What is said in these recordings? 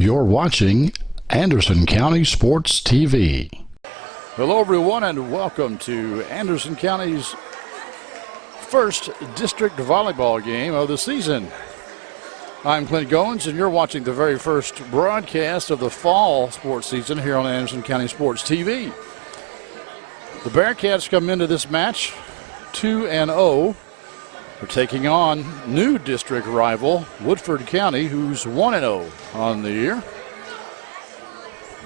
You're watching Anderson County Sports TV. Hello everyone and welcome to Anderson County's first district volleyball game of the season. I'm Clint Goins and you're watching the very first broadcast of the fall sports season here on Anderson County Sports TV. The Bearcats come into this match 2-0. They're taking on new district rival Woodford County, who's 1-0 on the year.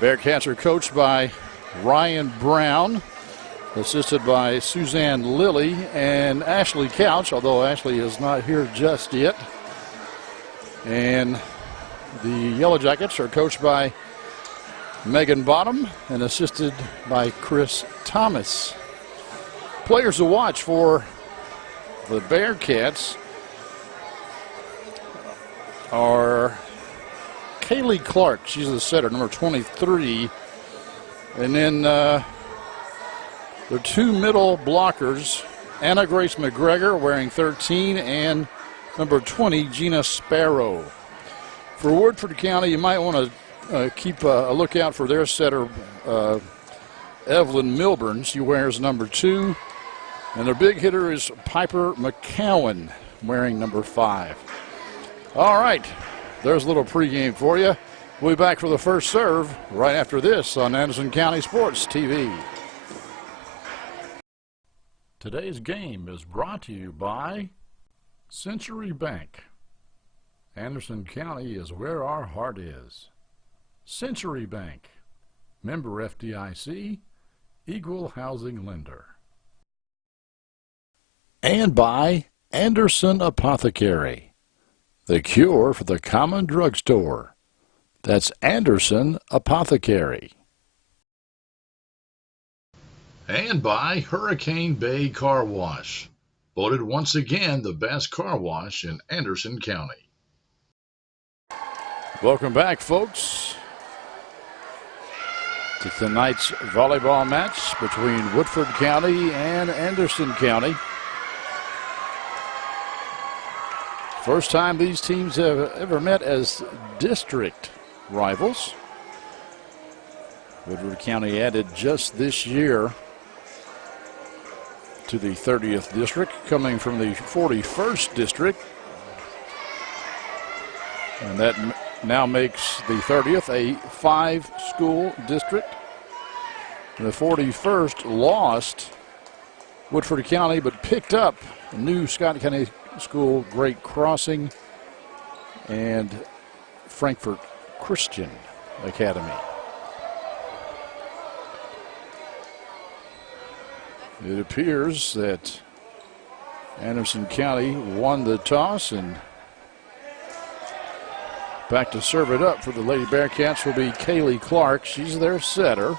Bearcats are coached by Ryan Brown, assisted by Suzanne Lilly and Ashley Couch, although Ashley is not here just yet. And the Yellow Jackets are coached by Megan Bottom and assisted by Chris Thomas. Players to watch for the Bearcats are Kaylee Clark. She's the setter, number 23. And then the two middle blockers, Anna Grace McGregor wearing 13 and number 20, Gina Sparrow. For Woodford County, you might want to keep a lookout for their setter, Evelyn Milburn. She wears number 2. And their big hitter is Piper McCowan, wearing number 5. All right, there's a little pregame for you. We'll be back for the first serve right after this on Anderson County Sports TV. Today's game is brought to you by Century Bank. Anderson County is where our heart is. Century Bank, member FDIC, equal housing lender. And by Anderson Apothecary, the cure for the common drugstore. That's Anderson Apothecary. And by Hurricane Bay Car Wash, voted once again the best car wash in Anderson County. Welcome back, folks, to tonight's volleyball match between Woodford County and Anderson County. First time these teams have ever met as district rivals. Woodford County added just this year to the 30th district, coming from the 41st district. And that now makes the 30th a 5-school district. The 41st lost Woodford County, but picked up a new Scott County School, Great Crossing, and Frankfort Christian Academy. It appears that Anderson County won the toss, and back to serve it up for the Lady Bearcats will be Kaylee Clark. She's their setter.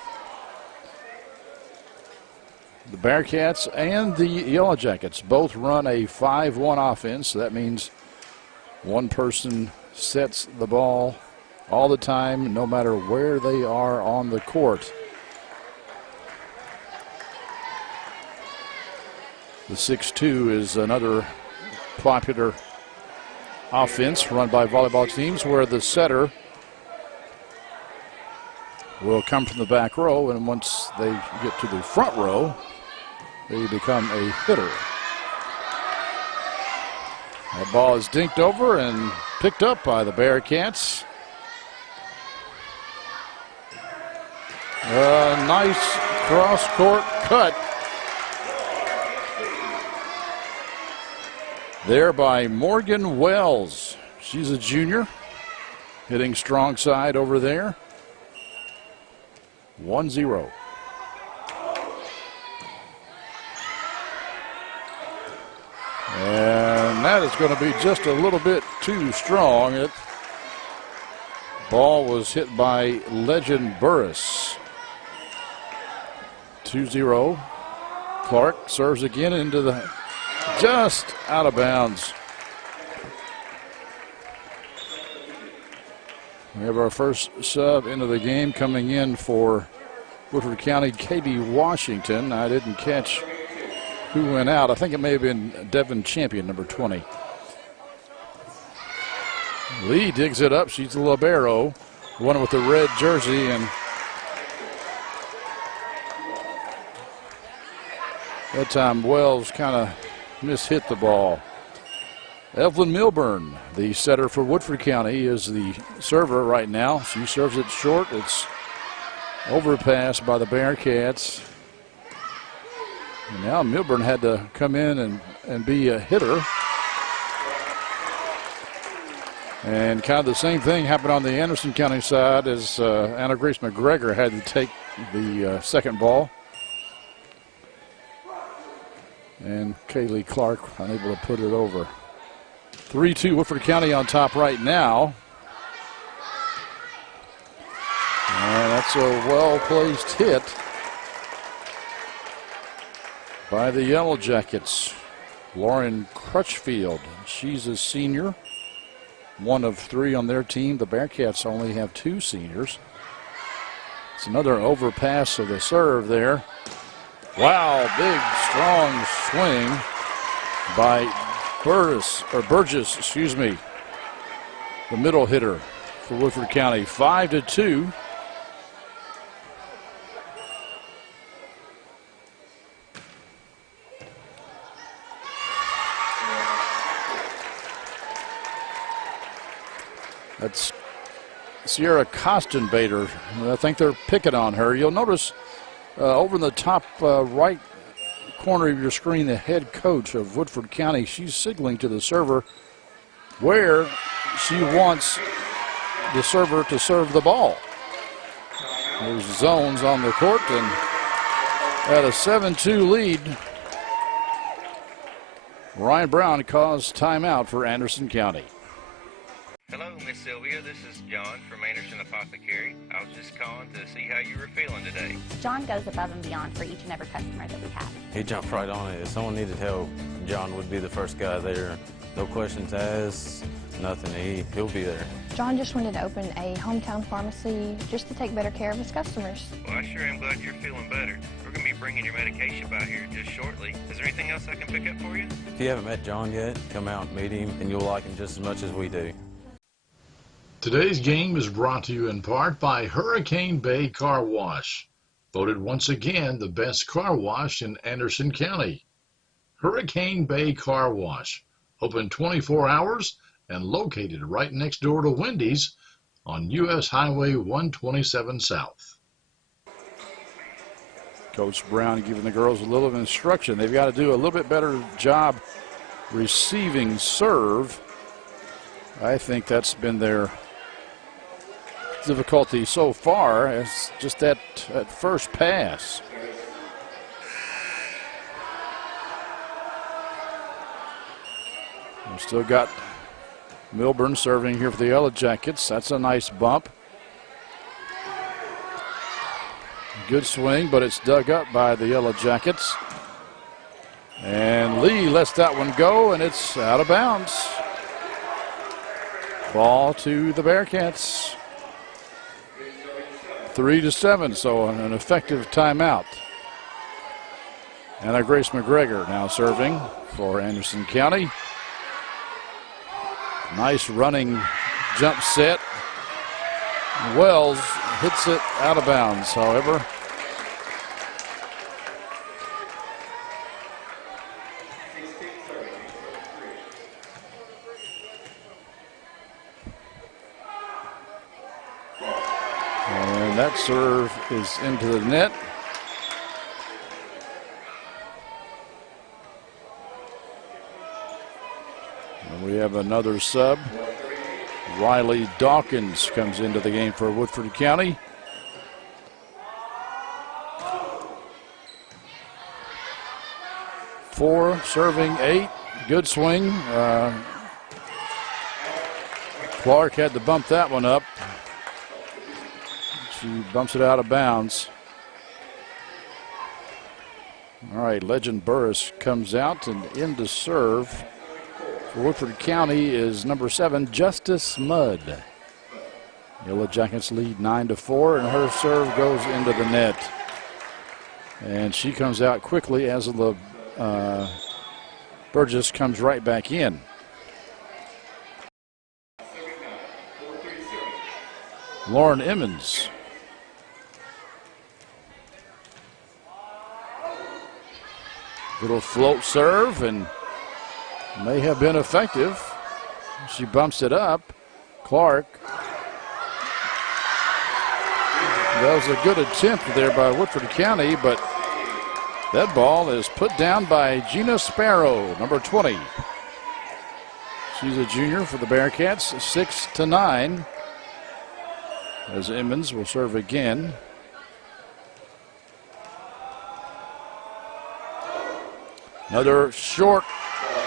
The Bearcats and the Yellow Jackets both run a 5-1 offense. So that means one person sets the ball all the time, no matter where they are on the court. The 6-2 is another popular offense run by volleyball teams, where the setter will come from the back row, and once they get to the front row, they become a hitter. That ball is dinked over and picked up by the Bearcats. A nice cross-court cut there by Morgan Wells. She's a junior, hitting strong side over there. 1-0. And that is going to be just a little bit too strong. It ball was hit by Legend Burris. 2-0. Clark serves again into the just out of bounds. We have our first sub into the game coming in for Woodford County, Katie Washington. I didn't catch who went out. I think it may have been Devin Champion, number 20. Lee digs it up. She's the libero. one with the red jersey, and that time Wells kind of mishit the ball. Evelyn Milburn, the setter for Woodford County, is the server right now. She serves it short. It's overpassed by the Bearcats. And now Milburn had to come in and be a hitter. And kind of the same thing happened on the Anderson County side as Anna Grace McGregor had to take the second ball. And Kaylee Clark unable to put it over. 3-2 Woodford County on top right now. And that's a well-placed hit by the Yellow Jackets. Lauren Crutchfield, she's a senior. One of three on their team. The Bearcats only have two seniors. It's another overpass of the serve there. Wow, big, strong swing by Burgess, excuse me, the middle hitter for Woodford County. 5-2. That's Sierra Kostenbader. I think they're picking on her. You'll notice over in the top right corner of your screen, the head coach of Woodford County, she's signaling to the server where she wants the server to serve the ball. There's zones on the court, and at a 7-2 lead, Ryan Brown caused timeout for Anderson County. Hello, Miss Sylvia. This is John from Anderson Apothecary. I was just calling to see how you were feeling today. John goes above and beyond for each and every customer that we have. He jumped right on it. If someone needed help, John would be the first guy there. No questions asked, nothing. He'll be there. John just wanted to open a hometown pharmacy just to take better care of his customers. Well, I sure am glad you're feeling better. We're going to be bringing your medication by here just shortly. Is there anything else I can pick up for you? If you haven't met John yet, come out and meet him, and you'll like him just as much as we do. Today's game is brought to you in part by Hurricane Bay Car Wash, voted once again the best car wash in Anderson County. Hurricane Bay Car Wash, open 24 hours and located right next door to Wendy's on U.S. Highway 127 South. Coach Brown giving the girls a little instruction. They've got to do a little bit better job receiving serve. I think that's been their difficulty so far, as just that first pass. We've still got Milburn serving here for the Yellow Jackets. That's a nice bump. Good swing, but it's dug up by the Yellow Jackets. And Lee lets that one go, and it's out of bounds. Ball to the Bearcats. 3-7, so an effective timeout. Anna Grace McGregor now serving for Anderson County. Nice running jump set. Wells hits it out of bounds, however. And that serve is into the net. And we have another sub. Riley Dawkins comes into the game for Woodford County. Four, serving 8. Good swing. Clark had to bump that one up. She bumps it out of bounds. All right, Legend Burris comes out, and in to serve for Woodford County is number 7, Justice Mudd. Yellow Jackets lead 9-4, and her serve goes into the net. And she comes out quickly as the Burgess comes right back in. Lauren Emmons. Little float serve and may have been effective. She bumps it up. Clark. That was a good attempt there by Woodford County, but that ball is put down by Gina Sparrow, number 20. She's a junior for the Bearcats, 6-9. As Emmons will serve again. Another short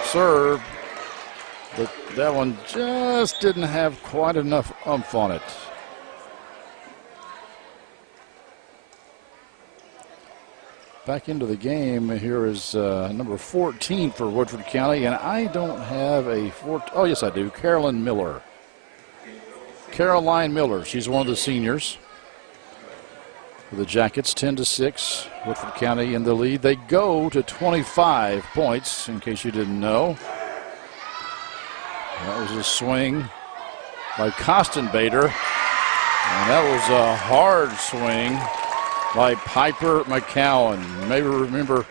serve, but that one just didn't have quite enough oomph on it. Back into the game here is number 14 for Woodford County, and I don't have a oh yes I do, Caroline Miller. Caroline Miller, she's one of the seniors. For the Jackets, 10-6, Woodford County in the lead. They go to 25 points, in case you didn't know. That was a swing by Kostenbader, and that was a hard swing by Piper McCowan. You may remember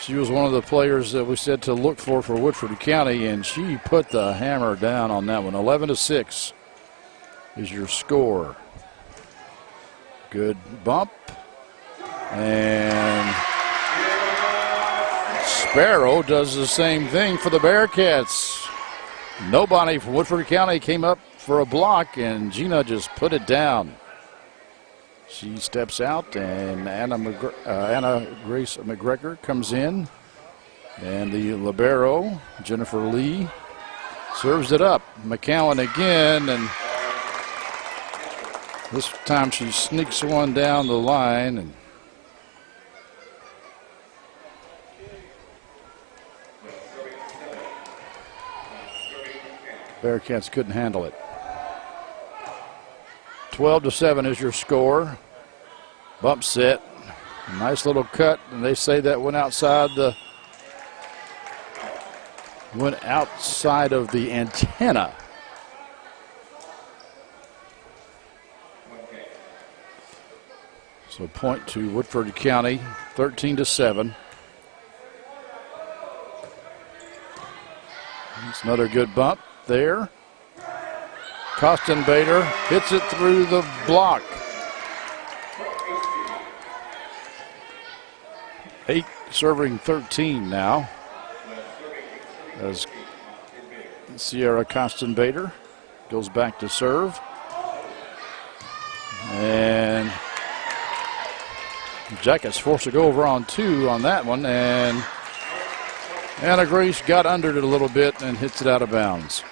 she was one of the players that we said to look for Woodford County, and she put the hammer down on that one. 11-6 is your score. Good bump. And Sparrow does the same thing for the Bearcats. Nobody from Woodford County came up for a block, and Gina just put it down. She steps out, and Anna Grace McGregor comes in. And the libero, Jennifer Lee, serves it up. McCowan again, and this time she sneaks one down the line. And Bearcats couldn't handle it. 12-7 is your score. Bump set. Nice little cut, and they say that went outside of the antenna. So point to Woodford County, 13-7. It's another good bump there. Kostenbader hits it through the block. 8 serving 13 now. As Sierra Kostenbader goes back to serve. And Jackets forced to go over on 2 on that one, and Anna Grace got under it a little bit and hits it out of bounds.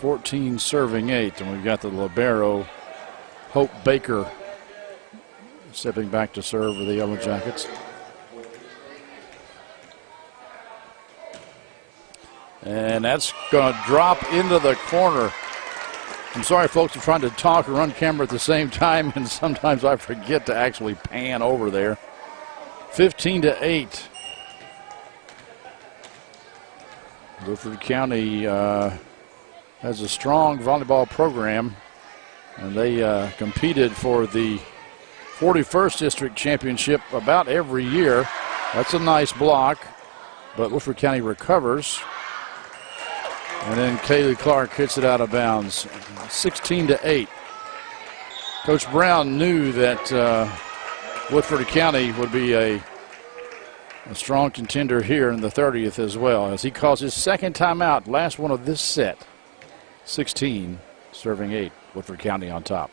14 serving 8, and we've got the libero, Hope Baker, stepping back to serve for the Yellow Jackets. And that's going to drop into the corner. I'm sorry, folks, I'm trying to talk and run camera at the same time, and sometimes I forget to actually pan over there. 15-8. Woodford County has a strong volleyball program, and they competed for the 41st District Championship about every year. That's a nice block, but Woodford County recovers. And then Kaylee Clark hits it out of bounds. 16-8. Coach Brown knew that Woodford County would be a strong contender here in the 30th as well, as he calls his second timeout, last one of this set. 16 serving 8. Woodford County on top.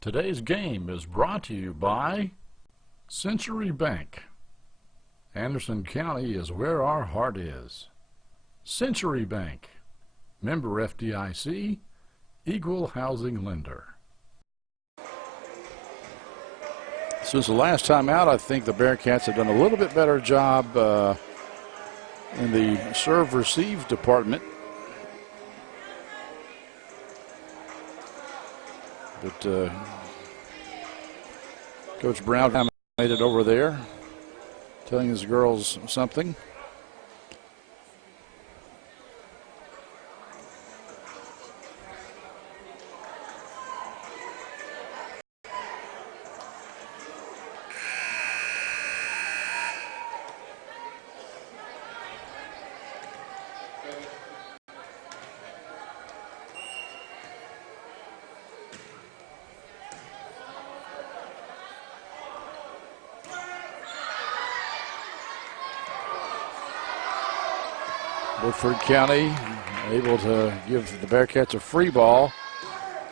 Today's game is brought to you by Century Bank. Anderson County is where our heart is. Century Bank, member FDIC, equal housing lender. Since the last time out, I think the Bearcats have done a little bit better job in the serve-receive department. But Coach Brown made it over there, telling his girls something. Woodford County able to give the Bearcats a free ball.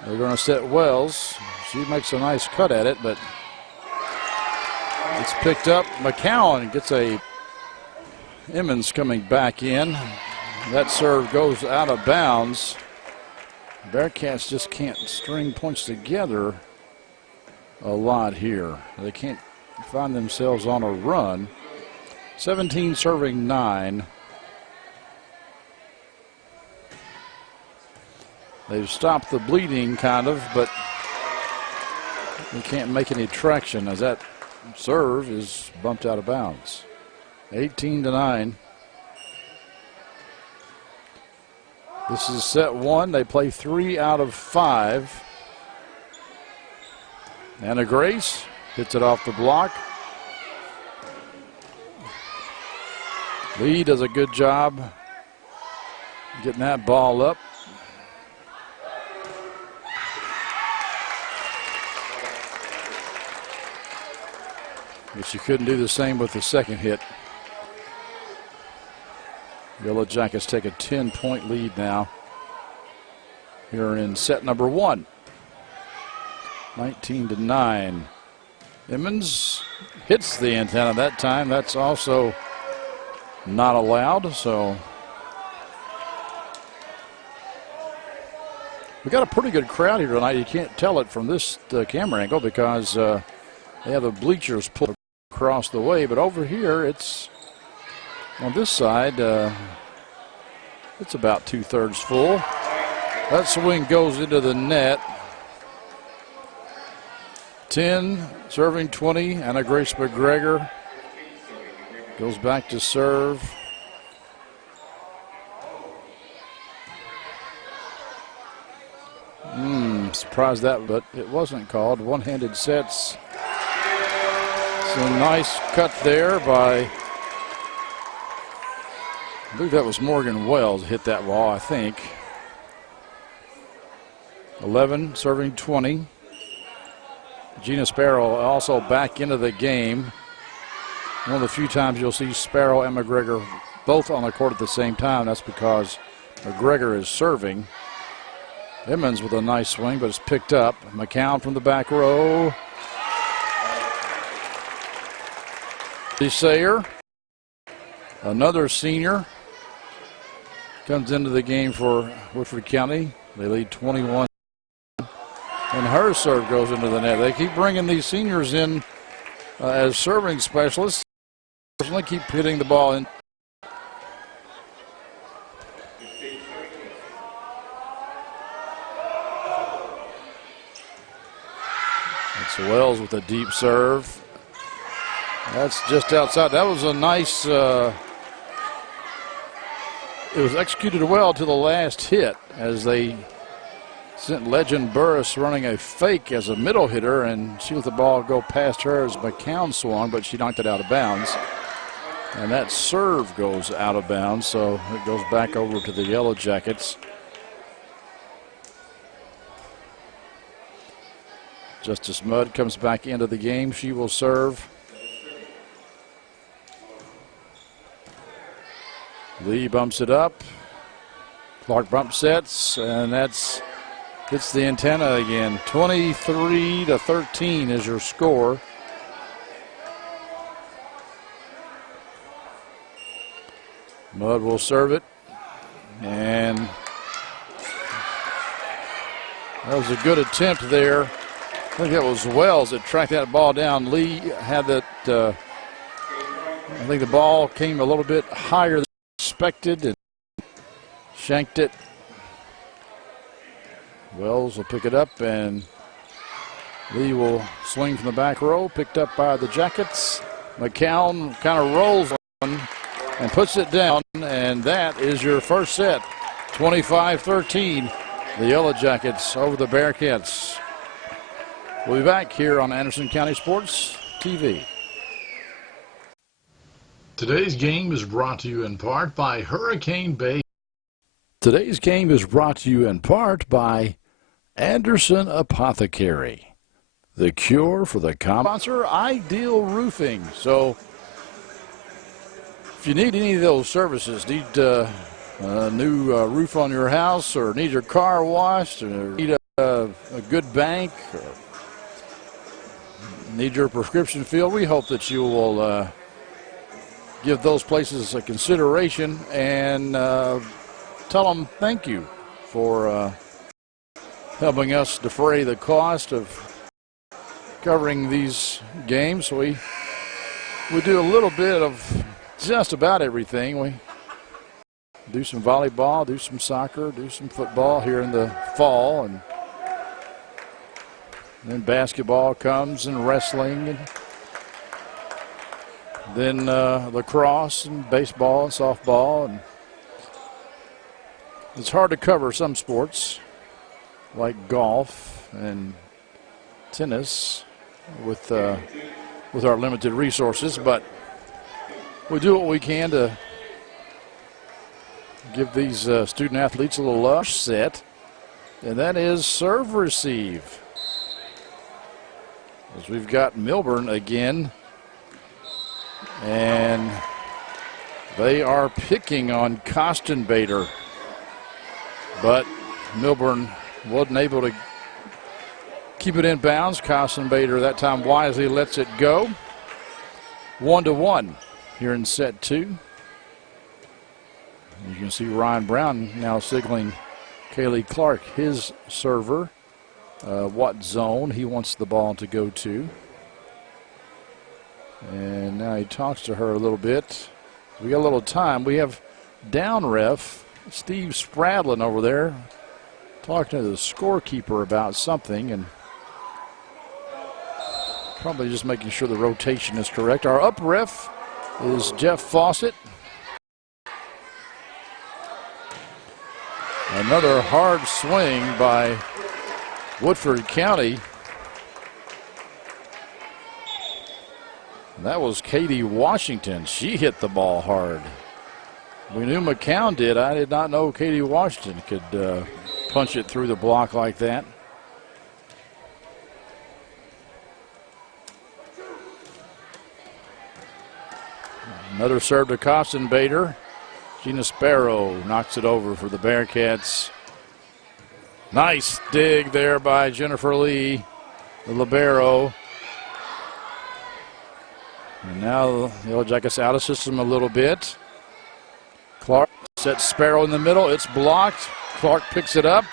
They're going to set Wells. She makes a nice cut at it, but it's picked up. McCowan gets a Emmons coming back in. That serve goes out of bounds. Bearcats just can't string points together a lot here. They can't find themselves on a run. 17 serving 9. They've stopped the bleeding kind of, but they can't make any traction as that serve is bumped out of bounds. 18-9. This is set 1. They play 3 out of 5. Anna Grace hits it off the block. Lee does a good job getting that ball up. But she couldn't do the same with the second hit. Yellow Jackets take a 10-point lead now here in set number 1. 19-9. Emmons hits the antenna that time. That's also not allowed, so we got a pretty good crowd here tonight. You can't tell it from this camera angle because they have the bleachers pulled across the way, but over here it's on this side it's about 2/3 full. That swing goes into the net. 10 serving 20. Anna Grace McGregor goes back to serve. Surprised that, but it wasn't called. One-handed sets. A nice cut there by, I believe that was Morgan Wells hit that ball, I think. 11 serving 20. Gina Sparrow also back into the game. One of the few times you'll see Sparrow and McGregor both on the court at the same time. That's because McGregor is serving. Emmons with a nice swing, but it's picked up. McCown from the back row. Sayer, another senior, comes into the game for Woodford County. They lead 21. And her serve goes into the net. They keep bringing these seniors in as serving specialists. Personally keep hitting the ball in. It's Wells with a deep serve. That's just outside. That was a nice, it was executed well to the last hit as they sent Legend Burris running a fake as a middle hitter, and she let the ball go past her as McCown swung, but she knocked it out of bounds. And that serve goes out of bounds, so it goes back over to the Yellow Jackets. Justice Mudd comes back into the game. She will serve. Lee bumps it up. Clark bump sets, and that's hits the antenna again. 23-13 is your score. Mudd will serve it, and that was a good attempt there. I think that was Wells that tracked that ball down. Lee had that, I think the ball came a little bit higher than expected and shanked it. Wells will pick it up, and Lee will swing from the back row, picked up by the Jackets. McCown kind of rolls on and puts it down, and that is your first set. 25-13, the Yellow Jackets over the Bearcats. We'll be back here on Anderson County Sports TV. Today's game is brought to you in part by Hurricane Bay. Today's game is brought to you in part by Anderson Apothecary, the cure for the sponsor, Ideal Roofing. So if you need any of those services, need a new roof on your house, or need your car washed, or need a good bank, or need your prescription filled, we hope that you will give those places a consideration and tell them thank you for helping us defray the cost of covering these games. We do a little bit of just about everything. We do some volleyball, do some soccer, do some football here in the fall, and then basketball comes, and wrestling, and then lacrosse and baseball and softball. And it's hard to cover some sports like golf and tennis with our limited resources, but we do what we can to give these student athletes a little love. Set, and that is serve receive, as we've got Milburn again, and they are picking on Kostenbader, but Milburn wasn't able to keep it in bounds. Kostenbader that time wisely lets it go. 1-1 here in set two. You can see Ryan Brown now signaling Kaylee Clark, his server, what zone he wants the ball to go to. And now he talks to her a little bit. We got a little time. We have down ref Steve Spradlin over there talking to the scorekeeper about something, and probably just making sure the rotation is correct. Our up ref is Jeff Fawcett. Another hard swing by Woodford County. That was Katie Washington. She hit the ball hard. We knew McCown did. I did not know Katie Washington could punch it through the block like that. Another serve to Kostenbader. Gina Sparrow knocks it over for the Bearcats. Nice dig there by Jennifer Lee, the libero. And now the Yellow Jackets out of system a little bit. Clark sets Sparrow in the middle. It's blocked. Clark picks it up.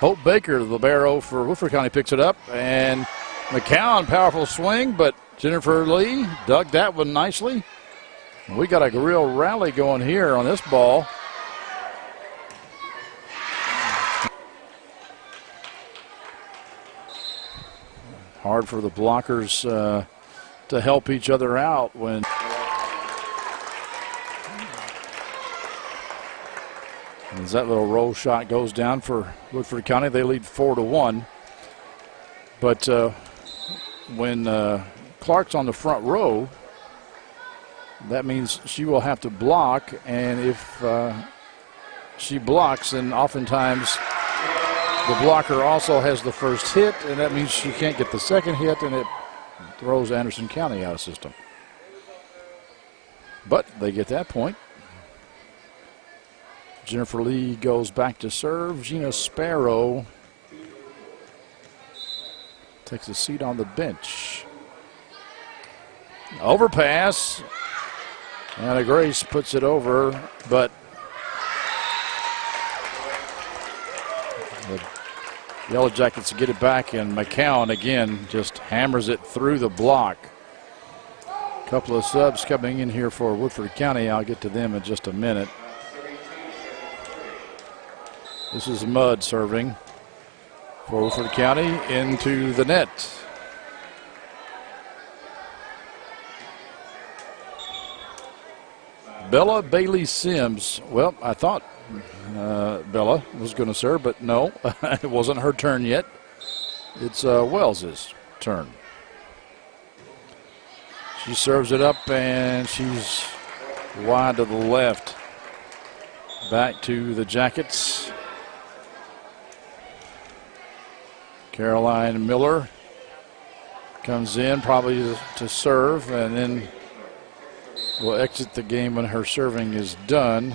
Hope Baker, the libero for Woodford County, picks it up. And McCown, powerful swing, but Jennifer Lee dug that one nicely. We got a real rally going here on this ball. Hard for the blockers to help each other out when as that little roll shot goes down for Woodford County. They lead 4-1. But when Clark's on the front row, that means she will have to block, and if she blocks, then oftentimes the blocker also has the first hit, and that means she can't get the second hit, and it throws Anderson County out of system. But they get that point. Jennifer Lee goes back to serve. Gina Sparrow takes a seat on the bench. Overpass. Anna Grace puts it over, but the Yellow Jackets get it back, and McCown again just hammers it through the block. A couple of subs coming in here for Woodford County. I'll get to them in just a minute. This is Mudd serving for Woodford County into the net. Bella Bailey Sims. Well, I thought Bella was going to serve, but no, it wasn't her turn yet. It's Wells's turn. She serves it up, and she's wide to the left. Back to the Jackets. Caroline Miller comes in probably to serve, and then will exit the game when her serving is done.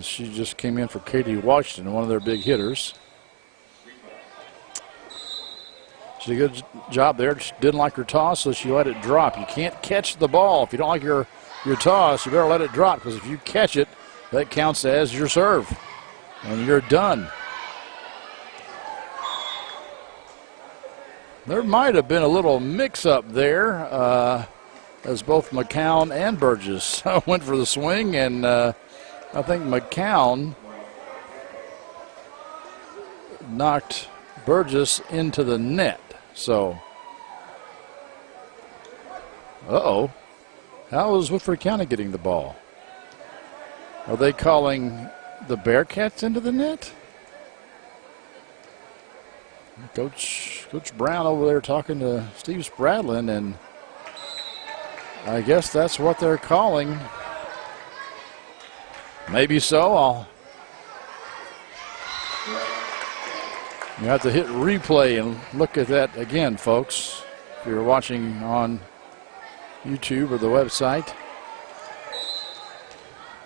She just came in for Katie Washington, one of their big hitters. She did a good job there. She didn't like her toss, so she let it drop. You can't catch the ball. If you don't like your toss, you better let it drop, because if you catch it, that counts as your serve, and you're done. There might have been a little mix-up there as both McCown and Burgess went for the swing, and I think McCown knocked Burgess into the net. So, how is Woodford County getting the ball? Are they calling the Bearcats into the net? Coach Brown over there talking to Steve Spradlin, and I guess that's what they're calling. Maybe so. You have to hit replay and look at that again, folks, if you're watching on YouTube or the website.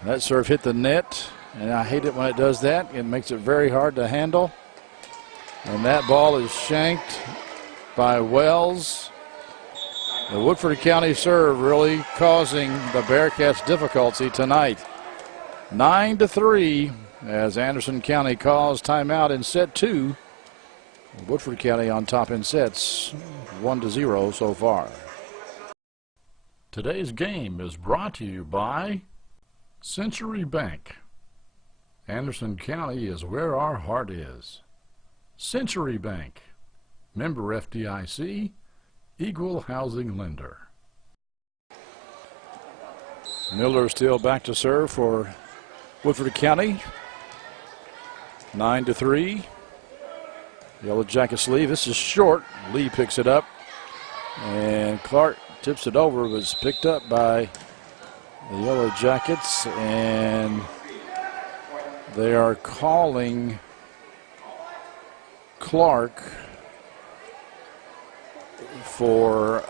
That serve hit the net, and I hate it when it does that. It makes it very hard to handle. And that ball is shanked by Wells. The Woodford County serve really causing the Bearcats difficulty tonight. 9-3 as Anderson County calls timeout in set 2. Woodford County on top in sets 1-0 so far. Today's game is brought to you by Century Bank. Anderson County is where our heart is. Century Bank, member FDIC, equal housing lender. Miller still back to serve for Woodford County. 9-3. Yellow Jacket sleeve. This is short. Lee picks it up. And Clark tips it over. It was picked up by the Yellow Jackets. And they are calling Clark for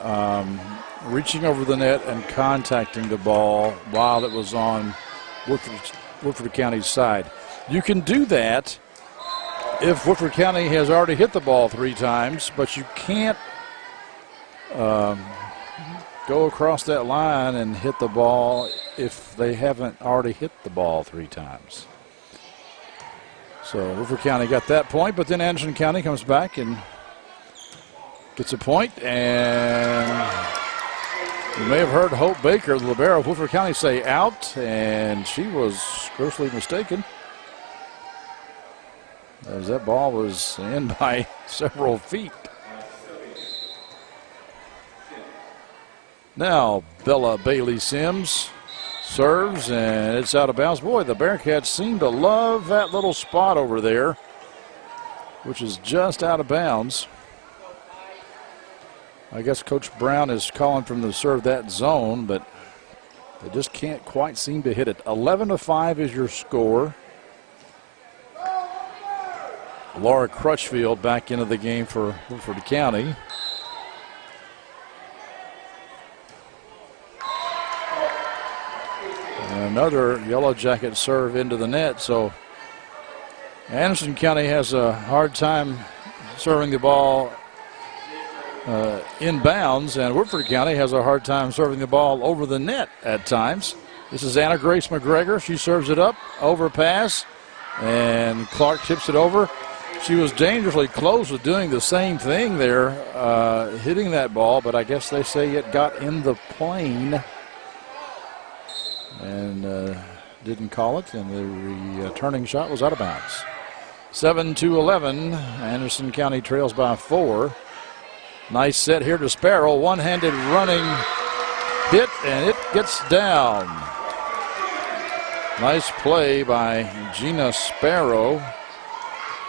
reaching over the net and contacting the ball while it was on Woodford County's side. You can do that if Woodford County has already hit the ball 3 times, but you can't go across that line and hit the ball if they haven't already hit the ball 3 times. So Woodford County got that point, but then Anderson County comes back and gets a point, and you may have heard Hope Baker, the libero of Woodford County, say out, and she was grossly mistaken, as that ball was in by several feet. Now Bella Bailey Sims serves, and it's out of bounds. Boy, the Bearcats seem to love that little spot over there, which is just out of bounds. I guess Coach Brown is calling from the serve that zone, but they just can't quite seem to hit it. 11-5 is your score. Laura Crutchfield back into the game for Woodford County. Another Yellow Jacket serve into the net, so Anderson County has a hard time serving the ball inbounds, and Woodford County has a hard time serving the ball over the net at times. This is Anna Grace McGregor. She serves it up, overpass, and Clark tips it over. She was dangerously close with doing the same thing there, hitting that ball, but I guess they say it got in the plane and didn't call it, and the returning shot was out of bounds. 7-11, Anderson County trails by 4. Nice set here to Sparrow. One-handed running hit, and it gets down. Nice play by Gina Sparrow.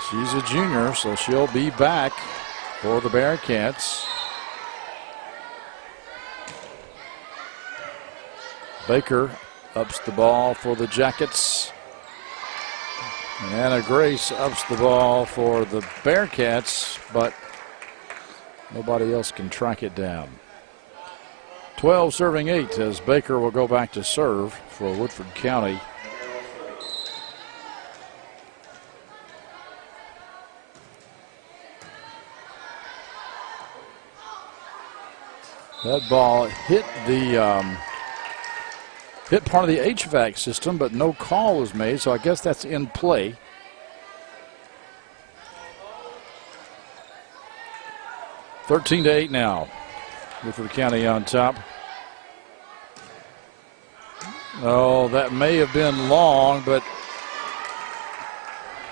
She's a junior, so she'll be back for the Bearcats. Baker ups the ball for the Jackets. And Anna Grace ups the ball for the Bearcats, but nobody else can track it down. 12 serving 8 as Baker will go back to serve for Woodford County. That ball hit the hit part of the HVAC system, but no call was made, so I guess that's in play. (13-8) now. Woodford County on top. Oh, that may have been long, but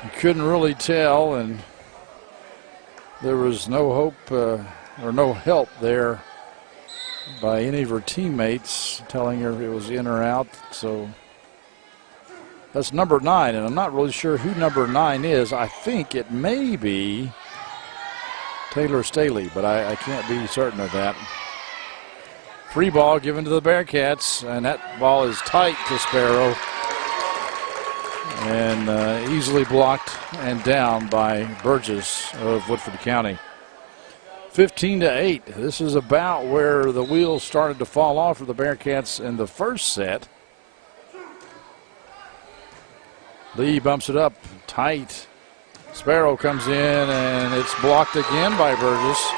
you couldn't really tell, and there was no hope or no help there by any of her teammates telling her it was in or out. So that's number 9, and I'm not really sure who number 9 is. I think it may be Taylor Staley, but I can't be certain of that. Free ball given to the Bearcats, and that ball is tight to Sparrow and easily blocked and down by Burgess of Woodford County. 15-8. This is about where the wheels started to fall off for the Bearcats in the first set. Lee bumps it up tight. Sparrow comes in, and it's blocked again by Burgess.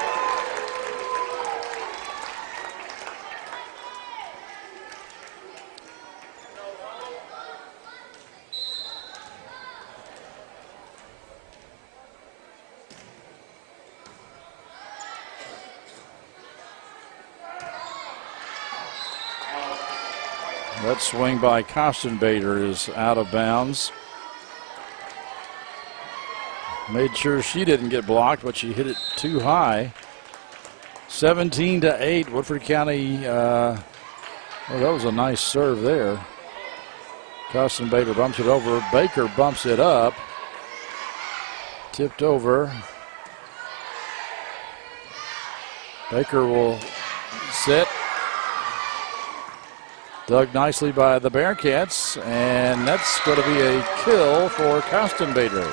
That swing by Kostenbader is out of bounds. Made sure she didn't get blocked, but she hit it too high. 17-8, Woodford County. Well, that was a nice serve there. Kostenbader bumps it over. Baker bumps it up. Tipped over. Baker will sit. Dug nicely by the Bearcats, and that's going to be a kill for Kostenbader.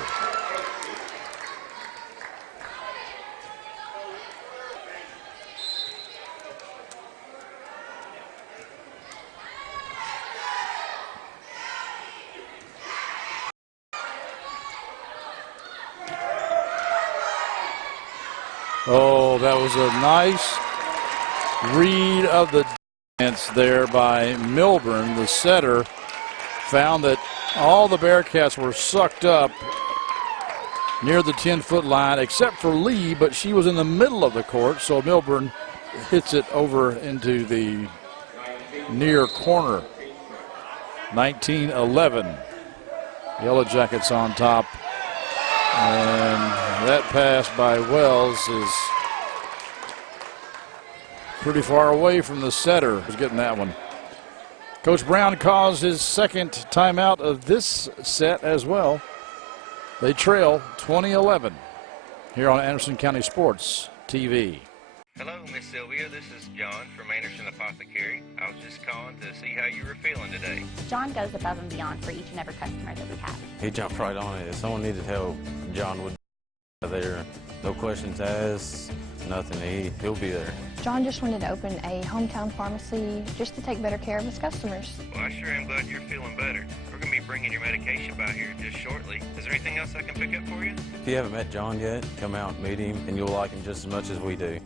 Oh, that was a nice read of the defense there by Milburn. The setter found that all the Bearcats were sucked up near the 10-foot line except for Lee, but she was in the middle of the court, so Milburn hits it over into the near corner. 19-11. Yellow Jackets on top. And that pass by Wells is pretty far away from the setter. Who's getting that one. Coach Brown calls his second timeout of this set as well. They trail 20-11 here on Anderson County Sports TV. Hello, Miss Sylvia. This is John from Anderson Apothecary. I was just calling to see how you were feeling today. John goes above and beyond for each and every customer that we have. He jumped right on it. If someone needed help, John would be there. No questions asked, nothing. He'll be there. John just wanted to open a hometown pharmacy just to take better care of his customers. Well, I sure am glad you're feeling better. We're going to be bringing your medication by here just shortly. Is there anything else I can pick up for you? If you haven't met John yet, come out and meet him, and you'll like him just as much as we do.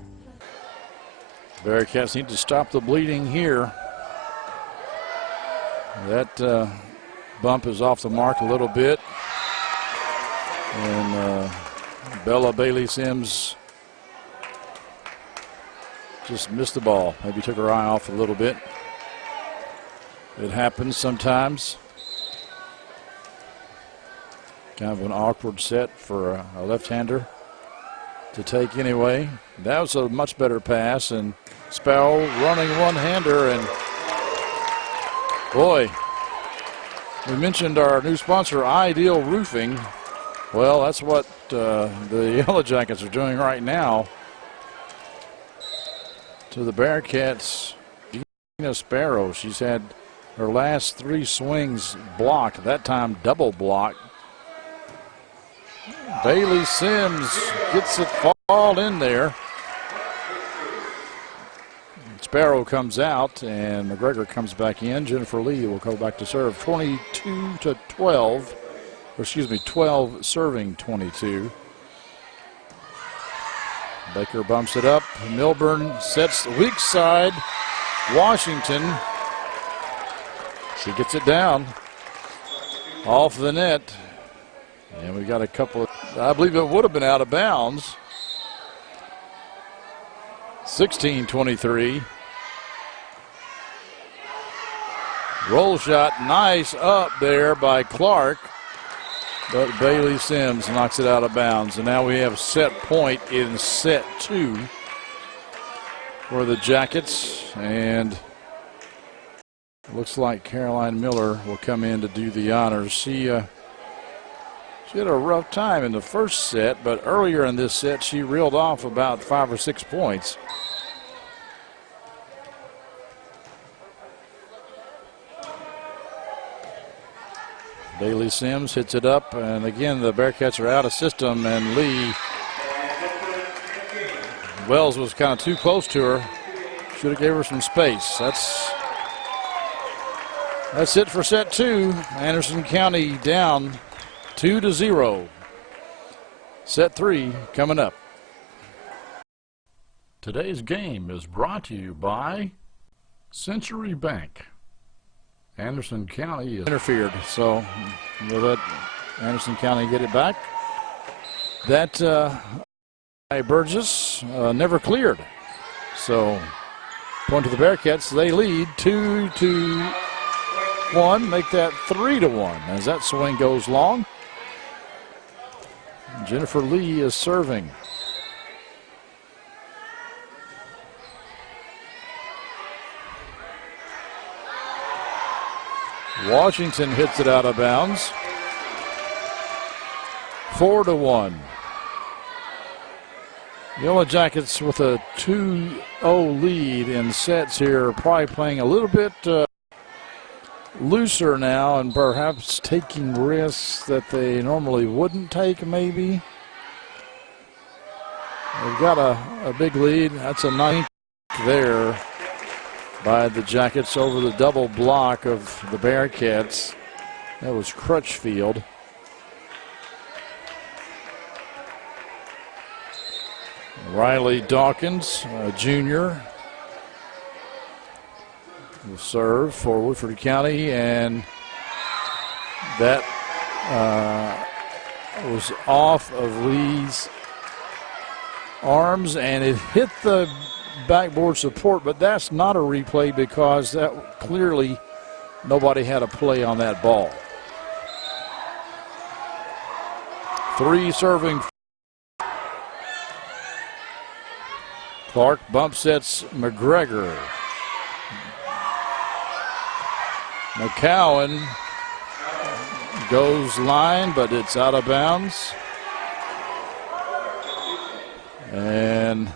Bearcats need to stop the bleeding here. That bump is off the mark a little bit. And Bella Bailey Sims just missed the ball. Maybe took her eye off a little bit. It happens sometimes. Kind of an awkward set for a left-hander to take anyway. That was a much better pass, and Sparrow running one-hander, and boy, we mentioned our new sponsor, Ideal Roofing. Well, that's what the Yellow Jackets are doing right now to the Bearcats. Gina Sparrow, she's had her last 3 swings blocked, that time double blocked. Bailey Sims gets it fall in there. Sparrow comes out, and McGregor comes back in. Jennifer Lee will go back to serve. 22-12, or excuse me, 12 serving 22. Baker bumps it up. Milburn sets the weak side. Washington. She gets it down off the net. And we got a couple of, I believe it would have been out of bounds. 16-23. Roll shot, nice up there by Clark. But Bailey Sims knocks it out of bounds. And now we have set point in set 2 for the Jackets. And looks like Caroline Miller will come in to do the honors. She had a rough time in the first set, but earlier in this set she reeled off about 5 or 6 points. Bailey Sims hits it up, and again the Bearcats are out of system, and Lee Wells was kind of too close to her. Should have gave her some space. That's it for set 2. Anderson County down 2-0. Set 3 coming up. Today's game is brought to you by Century Bank. Anderson County is Interfered, so we'll let Anderson County get it back. That Burgess never cleared. So point to the Bearcats. They lead 2-1. Make that 3-1 as that swing goes long. Jennifer Lee is serving. Washington hits it out of bounds. 4-1. Yellow Jackets with a 2-0 lead in sets here, probably playing a little bit looser now and perhaps taking risks that they normally wouldn't take, maybe. They've got a big lead. That's a 9 there by the Jackets over the double block of the Bearcats. That was Crutchfield. Riley Dawkins, junior, will serve for Woodford County, and that was off of Lee's arms, and it hit the backboard support, but that's not a replay because that clearly nobody had a play on that ball. 3 serving. Clark bump sets McGregor. McCowan goes line, but it's out of bounds. And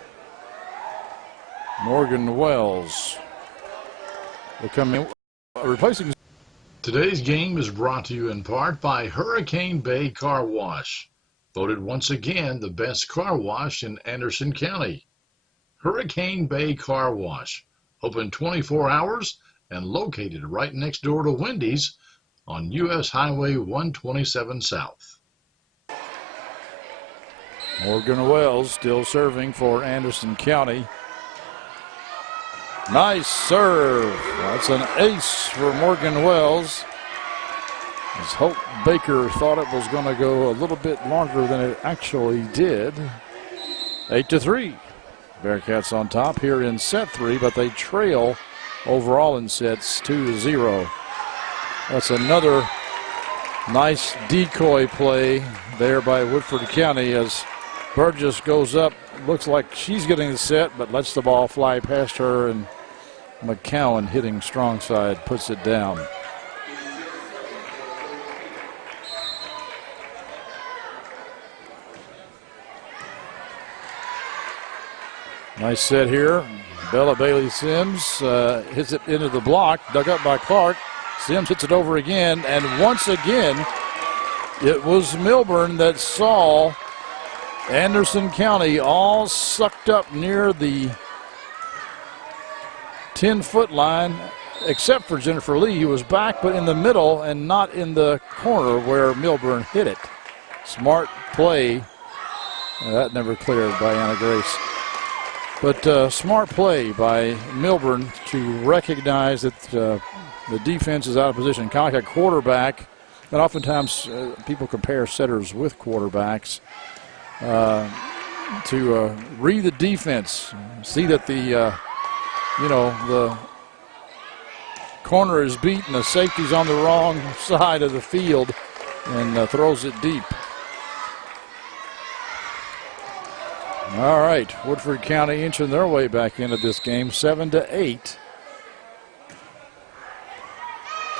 Morgan Wells will come in replacing. Today's game is brought to you in part by Hurricane Bay Car Wash, voted once again the best car wash in Anderson County. Hurricane Bay Car Wash, open 24 hours and located right next door to Wendy's on U.S. Highway 127 South. Morgan Wells still serving for Anderson County. Nice serve. That's an ace for Morgan Wells. As Hope Baker thought it was going to go a little bit longer than it actually did. 8-3. Bearcats on top here in set 3, but they trail overall in sets 2-0. That's another nice decoy play there by Woodford County as Burgess goes up. Looks like she's getting the set, but lets the ball fly past her, and McCowan hitting strong side puts it down. Nice set here. Bella Bailey Sims hits it into the block, dug up by Clark. Sims hits it over again, and once again, it was Milburn that saw Anderson County all sucked up near the 10-foot line, except for Jennifer Lee, who was back but in the middle and not in the corner where Milburn hit it. Smart play That never cleared by Anna Grace. But smart play by Milburn to recognize that the defense is out of position. Kind of like a quarterback, and oftentimes people compare setters with quarterbacks to read the defense, see that the corner is beat and the safety's on the wrong side of the field, and throws it deep. All right, Woodford County inching their way back into this game, 7-8.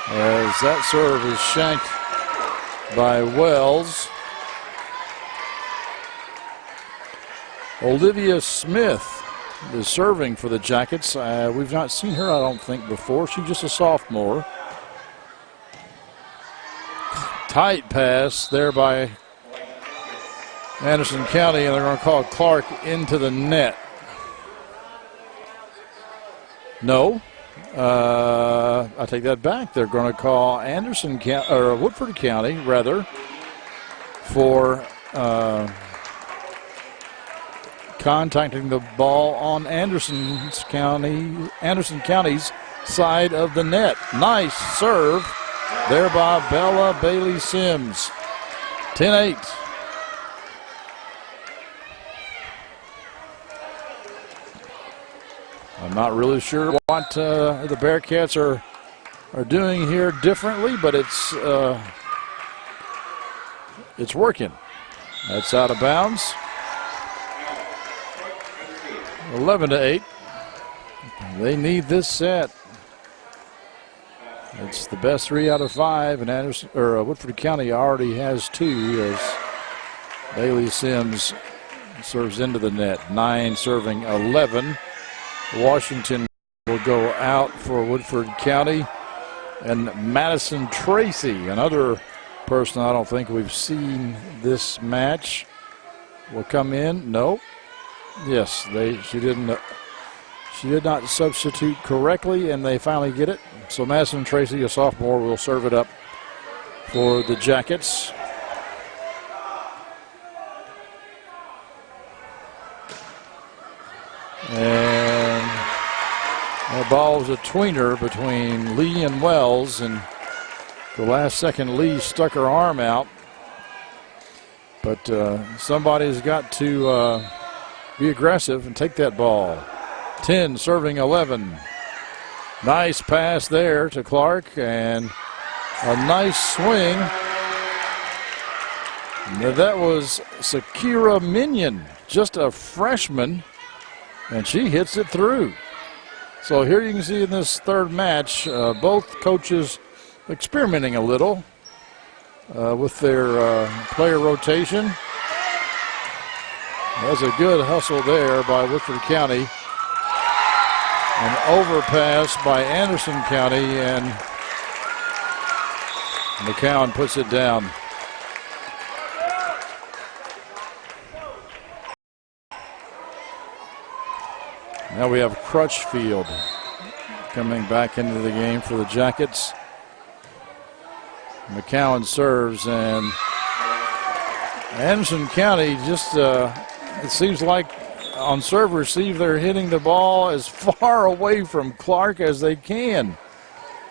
As that serve is shanked by Wells. Olivia Smith is serving for the Jackets. We've not seen her, I don't think, before. She's just a sophomore. Tight pass there by Anderson County, and they're going to call Clark into the net. No. I take that back. They're going to call Woodford County, rather, for contacting the ball on Anderson County's side of the net. Nice serve there by Bella Bailey Sims. 10-8. I'm not really sure what the Bearcats are doing here differently, but it's working. That's out of bounds. 11-8. They need this set. It's the best 3 out of 5, and Woodford County already has 2 as Bailey Sims serves into the net. 9 serving 11. Washington will go out for Woodford County. And Madison Tracy, another person I don't think we've seen this match, will come in. No. Yes, she did not substitute correctly, and they finally get it. So Madison Tracy, a sophomore, will serve it up for the Jackets. And the ball was a tweener between Lee and Wells, and the last second Lee stuck her arm out. But somebody's got to be aggressive and take that ball. 10 serving 11. Nice pass there to Clark, and a nice swing. That was Sakira Minion, just a freshman, and she hits it through. So here you can see in this third match, both coaches experimenting a little with their player rotation. That's a good hustle there by Woodford County. An overpass by Anderson County, and McCowan puts it down. Now we have Crutchfield coming back into the game for the Jackets. McCowan serves, and Anderson County just, it seems like on serve receive, they're hitting the ball as far away from Clark as they can,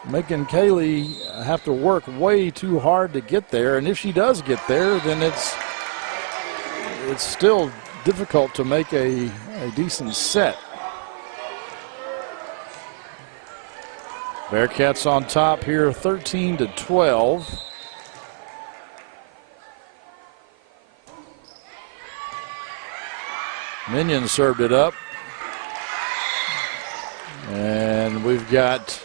making Kaylee have to work way too hard to get there. And if she does get there, then it's still difficult to make a decent set. Bearcats on top here, 13-12. Minion served it up. And we've got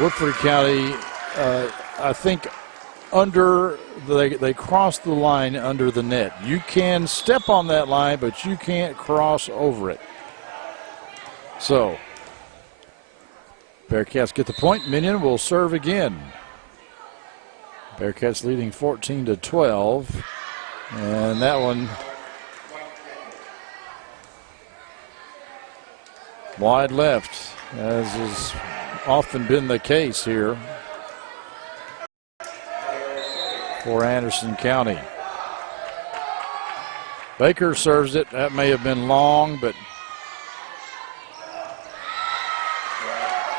Woodford County, I think, they crossed the line under the net. You can step on that line, but you can't cross over it. So, Bearcats get the point. Minion will serve again. Bearcats leading 14-12. And that one wide left, as has often been the case here for Anderson County. Baker serves it. That may have been long, but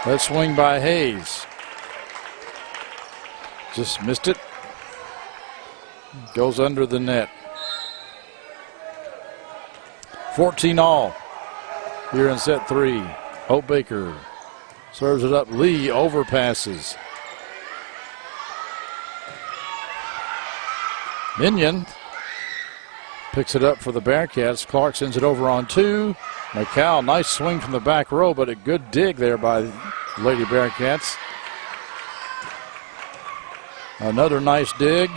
that swing by Hayes. Just missed it. Goes under the net. 14 all here in set 3. Hope Baker serves it up. Lee overpasses. Minion picks it up for the Bearcats. Clark sends it over on 2. McCall, nice swing from the back row, but a good dig there by Lady Bearcats. Another nice dig.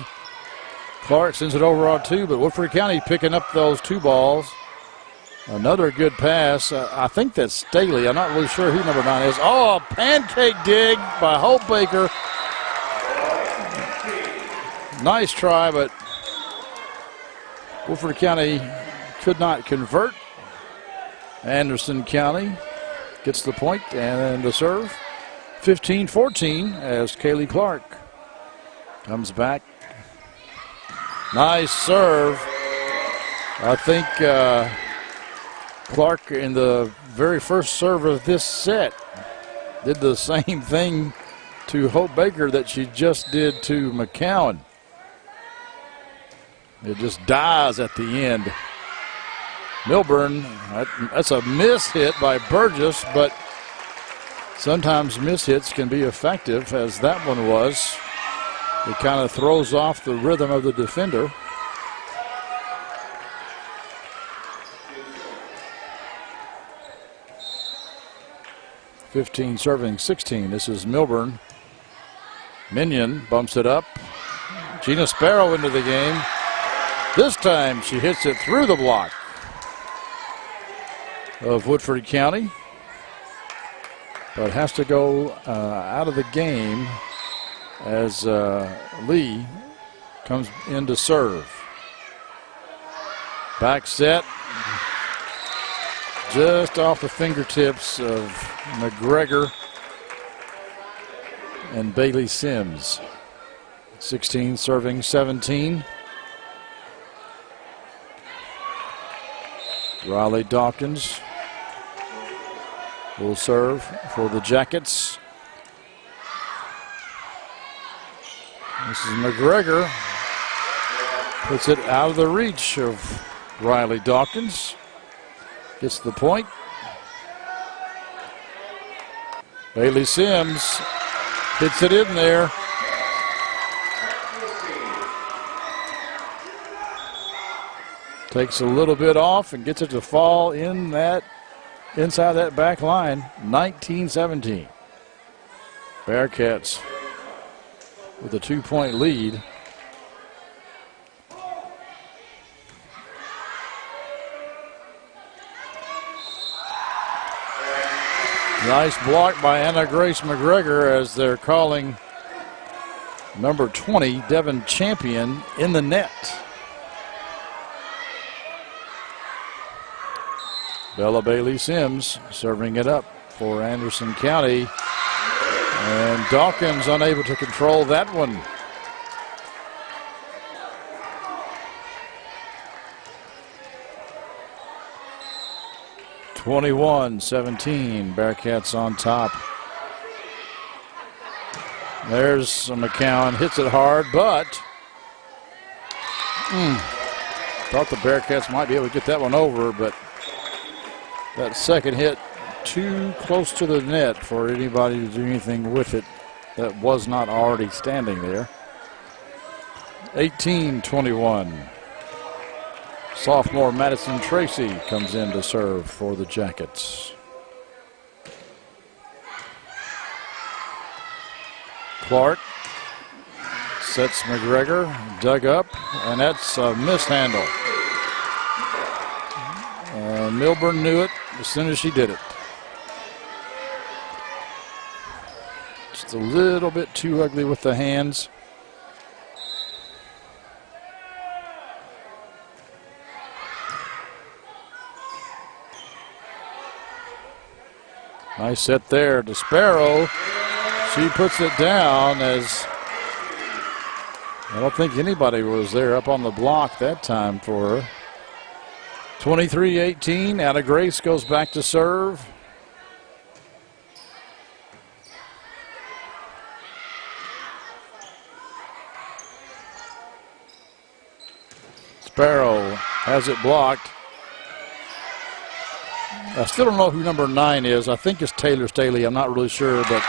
Clark sends it over on 2, but Woodford County picking up those 2 balls. Another good pass. I think that's Staley. I'm not really sure who number 9 is. Oh, a pancake dig by Hope Baker. Nice try, but Woodford County could not convert. Anderson County gets the point and the serve. 15-14 as Kaylee Clark comes back. Nice serve. I think Clark in the very first serve of this set did the same thing to Hope Baker that she just did to McCowan. It just dies at the end. Milburn, that's a miss hit by Burgess, but sometimes miss hits can be effective, as that one was. It kind of throws off the rhythm of the defender. (15 serving 16). This is Milburn. Minion bumps it up. Gina Sparrow into the game. This time she hits it through the block of Woodford County, but has to go out of the game as Lee comes in to serve. Back set, just off the fingertips of McGregor and Bailey Sims. 16 serving 17. Riley Dawkins will serve for the Jackets. This is McGregor. Puts it out of the reach of Riley Dawkins. Gets the point. Bailey Sims hits it in there. Takes a little bit off and gets it to fall in that inside that back line. 19-17. Bearcats with a 2-point lead. Nice block by Anna Grace McGregor as they're calling number 20, Devin Champion, in the net. Bella Bailey Sims serving it up for Anderson County. And Dawkins unable to control that one. (21-17). Bearcats on top. There's McCowan, hits it hard, but thought the Bearcats might be able to get that one over, but that second hit too close to the net for anybody to do anything with it that was not already standing there. 18-21. Sophomore Madison Tracy comes in to serve for the Jackets. Clark sets McGregor, dug up, and that's a mishandle. Milburn knew it as soon as she did it. Just a little bit too ugly with the hands. Nice set there to Sparrow. She puts it down as I don't think anybody was there up on the block that time for her. 23-18. Anna Grace goes back to serve. Sparrow has it blocked. I still don't know who number 9 is. I think it's Taylor Staley. I'm not really sure, but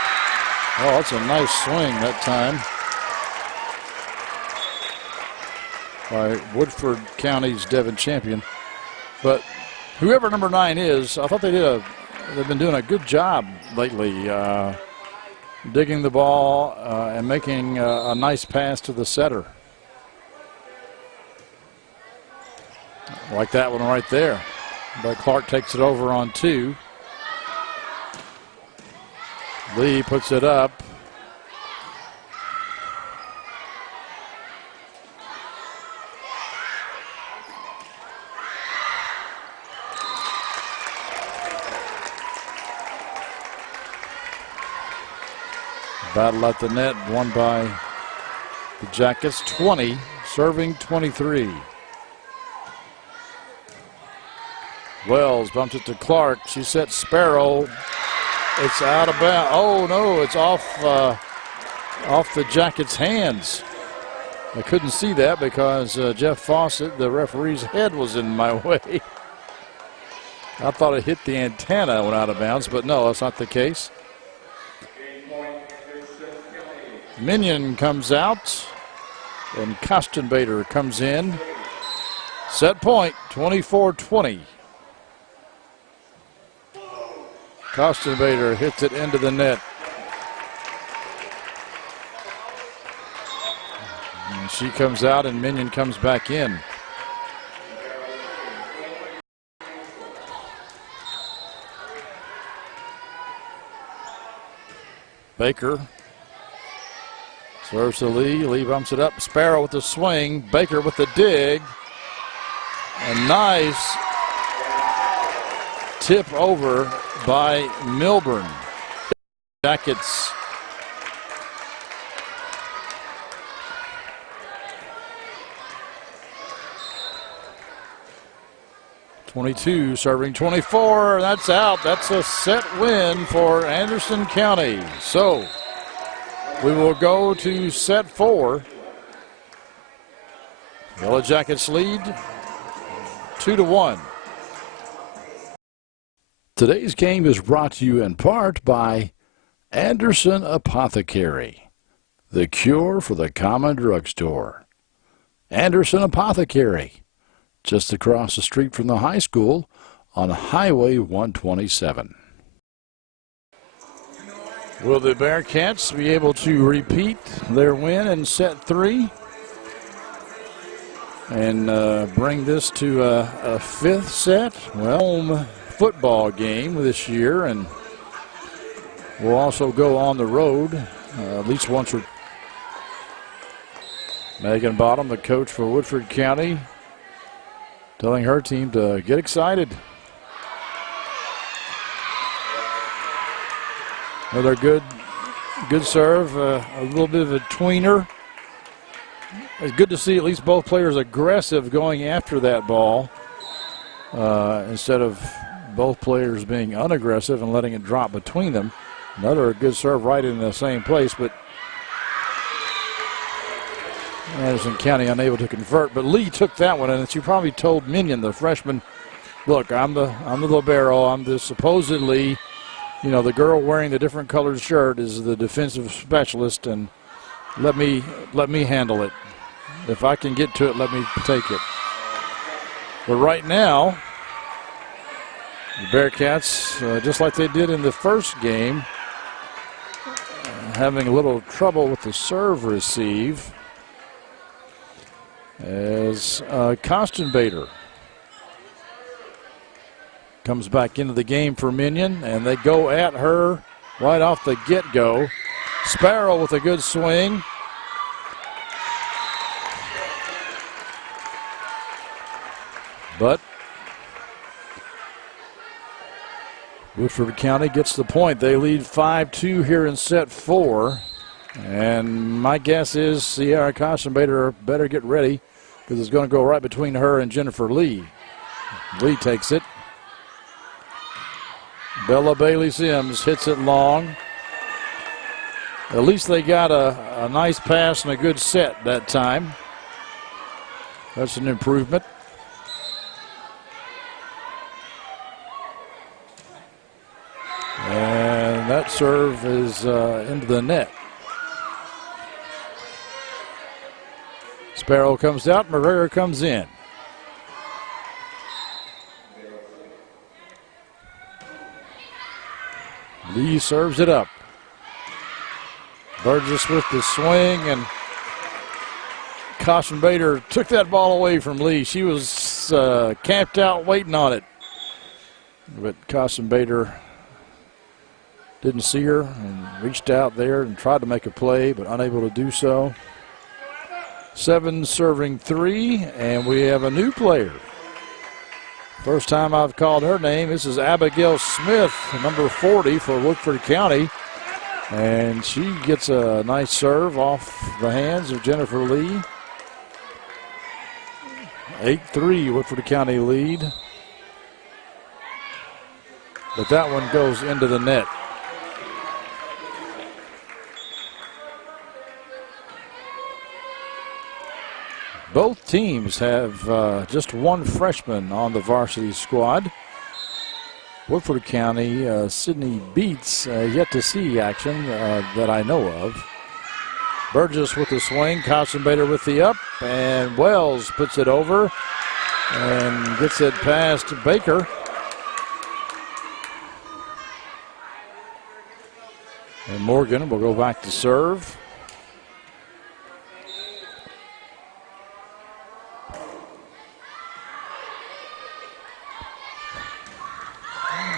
oh, that's a nice swing that time by Woodford County's Devon champion. But whoever number 9 is, I thought they've been doing a good job lately, digging the ball and making a nice pass to the setter. Like that one right there. But Clark takes it over on 2. Lee puts it up. Battle at the net, won by the Jackets. 20, serving 23. Wells bumps it to Clark. She sets Sparrow. It's out of bounds. Oh no, it's off the Jackets' hands. I couldn't see that because Jeff Fawcett, the referee's head, was in my way. I thought it hit the antenna and went out of bounds, but no, that's not the case. Minion comes out and Kostenbader comes in. Set point, 24-20. Kostenbader hits it into the net. And she comes out and Minion comes back in. Baker serves to Lee. Lee bumps it up. Sparrow with the swing. Baker with the dig. A nice tip over by Milburn. Jackets. .22 serving 24. That's out. That's a set win for Anderson County. So we will go to set 4. Yellow Jackets lead 2-1. Today's game is brought to you in part by Anderson Apothecary, the cure for the common drugstore. Anderson Apothecary, just across the street from the high school on Highway 127. Will the Bearcats be able to repeat their win in set 3 and bring this to a 5th set? Well, home football game this year, and we'll also go on the road at least once or Megan Bottom, the coach for Woodford County, telling her team to get excited. Another good serve, a little bit of a tweener. It's good to see at least both players aggressive going after that ball instead of both players being unaggressive and letting it drop between them. Another good serve right in the same place, but Anderson County unable to convert. But Lee took that one, and she probably told Minion, the freshman, look, I'm the libero. I'm the supposedly, the girl wearing the different colored shirt is the defensive specialist, and let me handle it. If I can get to it, let me take it. But right now, the Bearcats, just like they did in the first game, having a little trouble with the serve receive as Kostenbader comes back into the game for Minion, and they go at her right off the get-go. Sparrow with a good swing. But Woodford County gets the point. They lead 5-2 here in set 4. And my guess is Sierra Kostenbader better get ready because it's going to go right between her and Jennifer Lee. Lee takes it. Bella Bailey Sims hits it long. At least they got a nice pass and a good set that time. That's an improvement. And that serve is into the net. Sparrow comes out, Marrera comes in. Lee serves it up. Burgess with the swing, and Caution Bader took that ball away from Lee. She was camped out waiting on it. But Caution Bader didn't see her and reached out there and tried to make a play, but unable to do so. 7 serving 3, and we have a new player. First time I've called her name. This is Abigail Smith, number 40 for Woodford County. And she gets a nice serve off the hands of Jennifer Lee. 8-3 Woodford County lead. But that one goes into the net. Both teams have just one freshman on the varsity squad. Woodford County, Sydney Beats, yet to see action that I know of. Burgess with the swing, Caution Bader with the up, and Wells puts it over and gets it past Baker. And Morgan will go back to serve.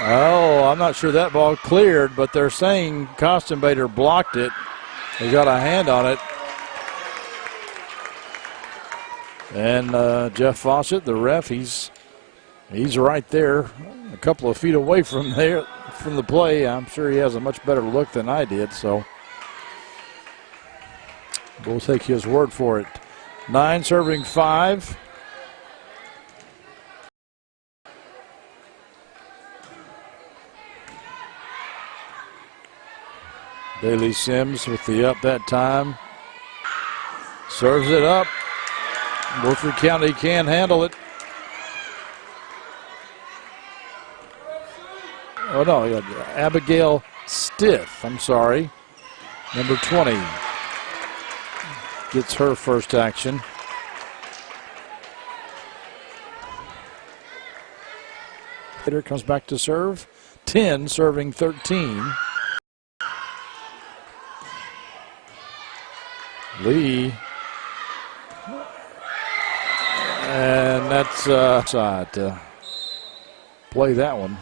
Oh, I'm not sure that ball cleared, but they're saying Caution Bader blocked it. He got a hand on it. And Jeff Fawcett, the ref, he's right there, a couple of feet away from the play. I'm sure he has a much better look than I did, so we'll take his word for it. 9 serving 5. Bailey Sims with the up that time. Serves it up. Woodford County can't handle it. Oh, no, Abigail Stiff, I'm sorry. Number 20 gets her first action. Later comes back to serve. 10 serving 13. Lee, and that's side to play that one.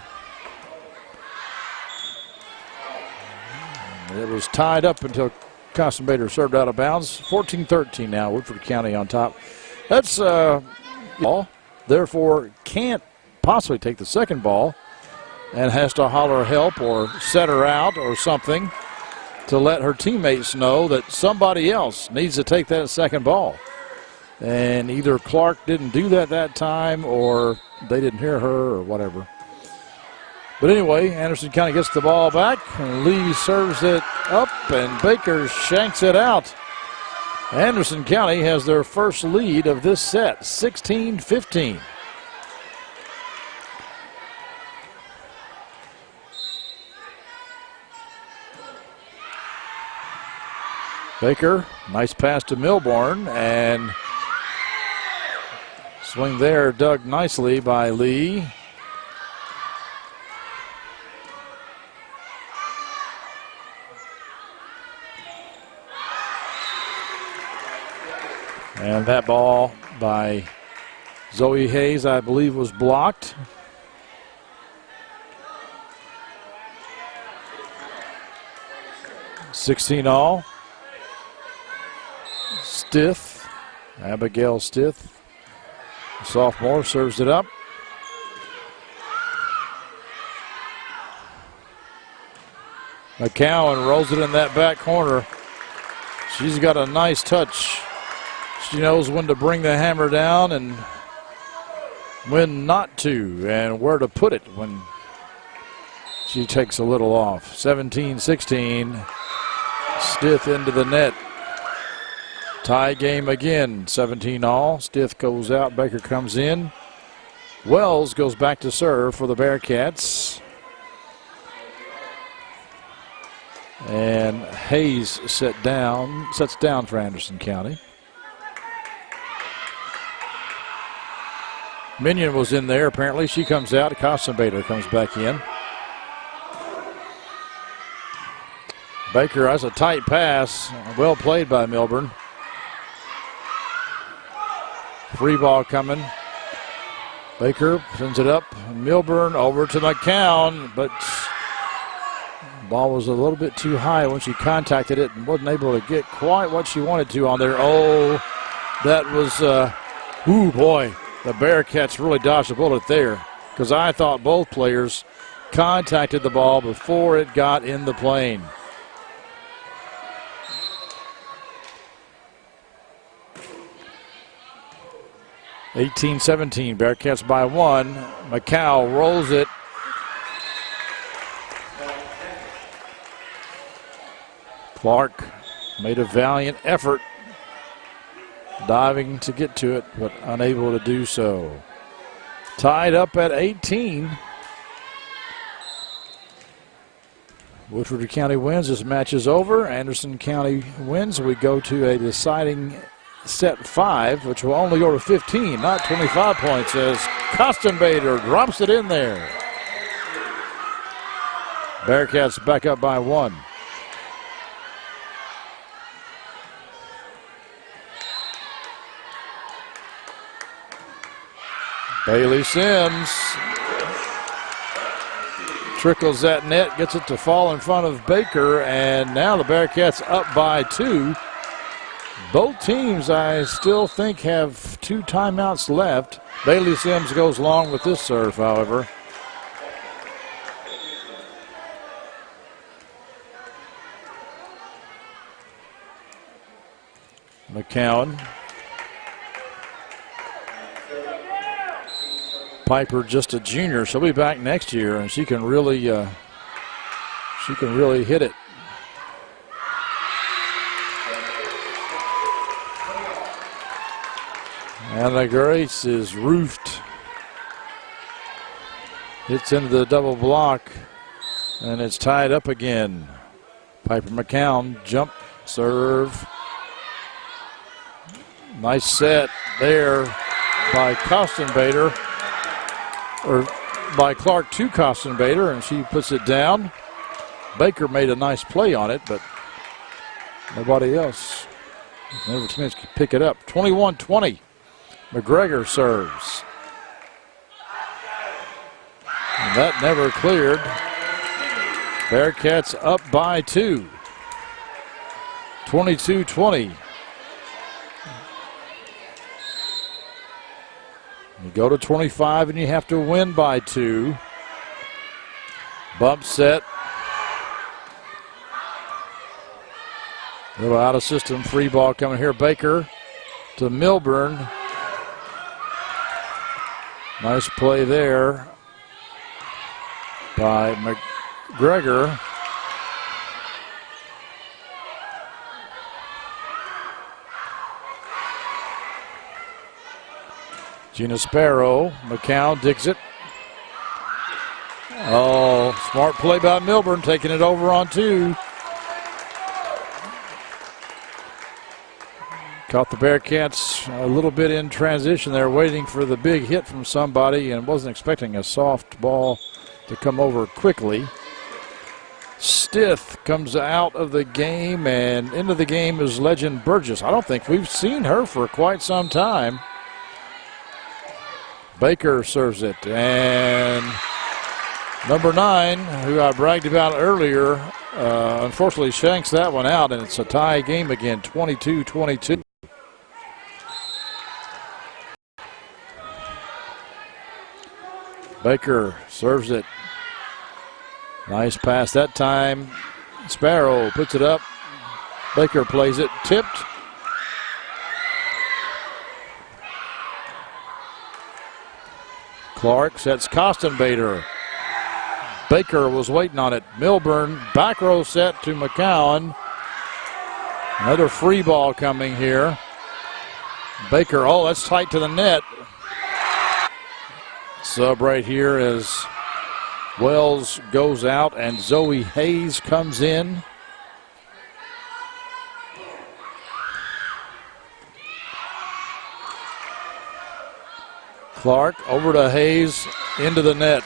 It was tied up until Caution Bader served out of bounds. 14-13 now, Woodford County on top. That's ball, therefore can't possibly take the second ball and has to holler help or set her out or something to let her teammates know that somebody else needs to take that second ball. And either Clark didn't do that time or they didn't hear her or whatever. But anyway, Anderson County gets the ball back, and Lee serves it up, and Baker shanks it out. Anderson County has their first lead of this set, 16-15. Baker, nice pass to Milborn, and swing there dug nicely by Lee. And that ball by Zoe Hayes, I believe, was blocked. $16-all. Stiff, Abigail Stiff, sophomore, serves it up. McCowan rolls it in that back corner. She's got a nice touch. She knows when to bring the hammer down, and when not to and where to put it when she takes a little off. 17-16. Stith into the net. Tie game again, 17 all. Stith goes out, Baker comes in. Wells goes back to serve for the Bearcats. And Hayes sets down for Anderson County. Minion was in there apparently. She comes out. Kostenbader comes back in. Baker has a tight pass. Well played by Milburn. Free ball coming. Baker sends it up. Milburn over to McCown, but the ball was a little bit too high when she contacted it and wasn't able to get quite what she wanted to on there. Oh, that was, ooh boy, the Bearcats really dodged a bullet there because I thought both players contacted the ball before it got in the plane. (18-17), Bearcats by 1. McCow rolls it. Clark made a valiant effort diving to get to it, but unable to do so. Tied up at 18. Woodford County wins. This match is over. Anderson County wins. We go to a deciding set 5, which will only go to 15, not 25 points, as Kostenbader drops it in there. Bearcats back up by 1. Bailey Sims trickles that net, gets it to fall in front of Baker, and now the Bearcats up by 2. Both teams, I still think, have 2 timeouts left. Bailey Sims goes long with this serve, however. McCowan. Piper just a junior. She'll be back next year, and she can really hit it. And the Grace is roofed. Hits into the double block, and it's tied up again. Piper McCown, jump, serve. Nice set there by Kostenbader, or by Clark to Kostenbader, and she puts it down. Baker made a nice play on it, but nobody else never managed to pick it up. 21-20. McGregor serves. And that never cleared. Bearcats up by 2. 22-20. You go to 25 and you have to win by 2. Bump set. Little out of system free ball coming here. Baker to Milburn. Nice play there by McGregor. Gina Sparrow. McCown digs it. Oh, smart play by Milburn, taking it over on 2. Caught the Bearcats a little bit in transition there, waiting for the big hit from somebody, and wasn't expecting a soft ball to come over quickly. Stith comes out of the game, and into the game is Legend Burgess. I don't think we've seen her for quite some time. Baker serves it, and number 9, who I bragged about earlier, unfortunately shanks that one out, and it's a tie game again, 22-22. Baker serves it. Nice pass that time. Sparrow puts it up. Baker plays it, tipped. Clark sets Costenbader. Baker was waiting on it. Milburn, back row set to McCowan. Another free ball coming here. Baker, oh, that's tight to the net. Sub right here as Wells goes out and Zoe Hayes comes in. Clark over to Hayes, into the net.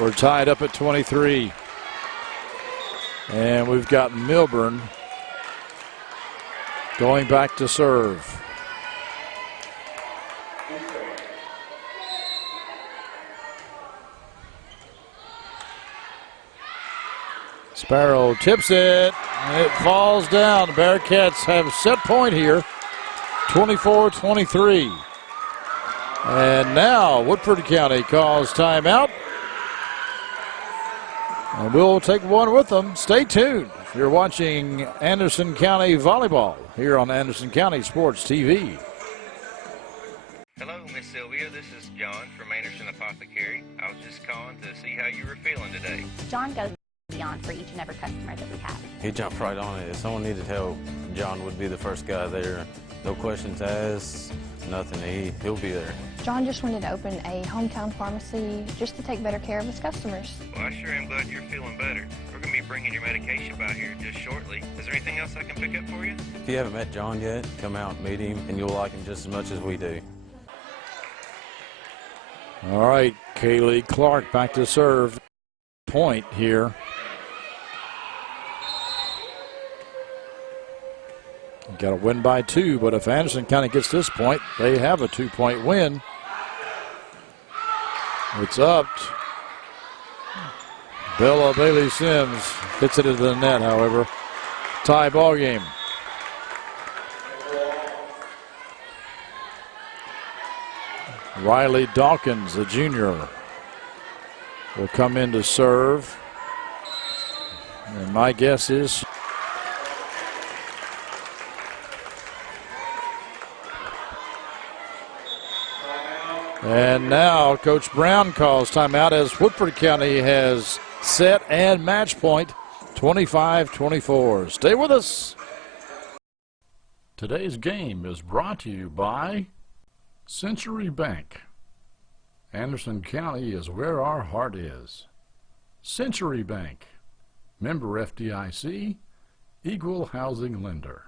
We're tied up at 23. And we've got Milburn going back to serve. Sparrow tips it. It falls down. The Bearcats have set point here. 24-23. And now Woodford County calls timeout. And we'll take one with them. Stay tuned. You're watching Anderson County Volleyball here on Anderson County Sports TV. Hello, Miss Sylvia. This is John from Anderson Apothecary. I was just calling to see how you were feeling today. John goes beyond for each and every customer that we have. He jumped right on it. If someone needed help, John would be the first guy there. No questions asked, nothing. He'll be there. John just wanted to open a hometown pharmacy just to take better care of his customers. Well, I sure am glad you're feeling better. We're going to be bringing your medication by here just shortly. Is there anything else I can pick up for you? If you haven't met John yet, come out and meet him, and you'll like him just as much as we do. All right, Kaylee Clark back to serve. Point here. Got to win by 2, but if Anderson County gets this point, they have a 2-point win. It's up. Bella Bailey Sims hits it into the net, however. Tie ball game. Riley Dawkins, the junior, will come in to serve. And my guess is and now Coach Brown calls timeout as Woodford County has set and match point 25-24. Stay with us. Today's game is brought to you by Century Bank. Anderson County is where our heart is. Century Bank, member FDIC, equal housing lender.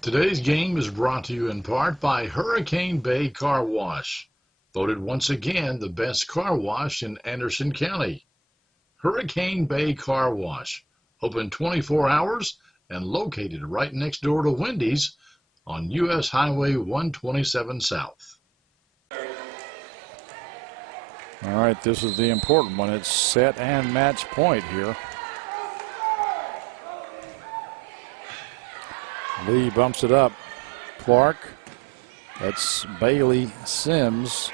Today's game is brought to you in part by Hurricane Bay Car Wash, voted once again the best car wash in Anderson County. Hurricane Bay Car Wash, open 24 hours and located right next door to Wendy's on U.S. Highway 127 South. All right, this is the important one. It's set and match point here. Lee bumps it up. Clark. That's Bailey Sims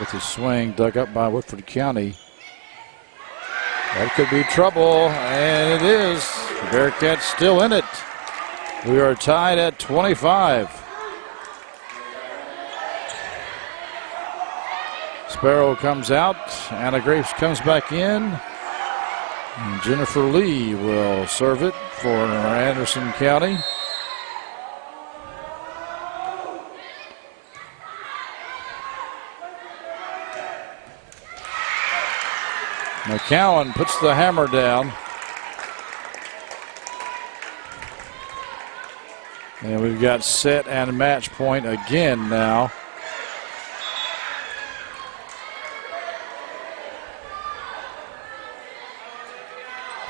with his swing dug up by Woodford County. That could be trouble, and it is. The Bearcats still in it. We are tied at 25. Sparrow comes out. Anna Graves comes back in. And Jennifer Lee will serve it for Anderson County. McCowan puts the hammer down. And we've got set and match point again now.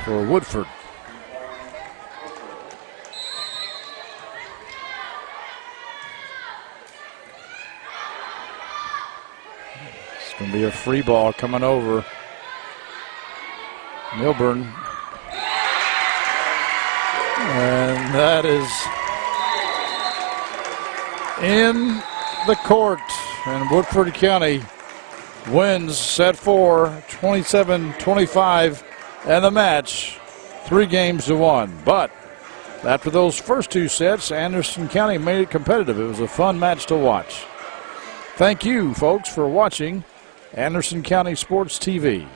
For Woodford. It's going to be a free ball coming over. Milburn. And that is in the court. And Woodford County wins set 4, 27-25. And the match, 3-1. But After those first two sets, Anderson County made it competitive. It was a fun match to watch. Thank you, folks, for watching Anderson County Sports TV.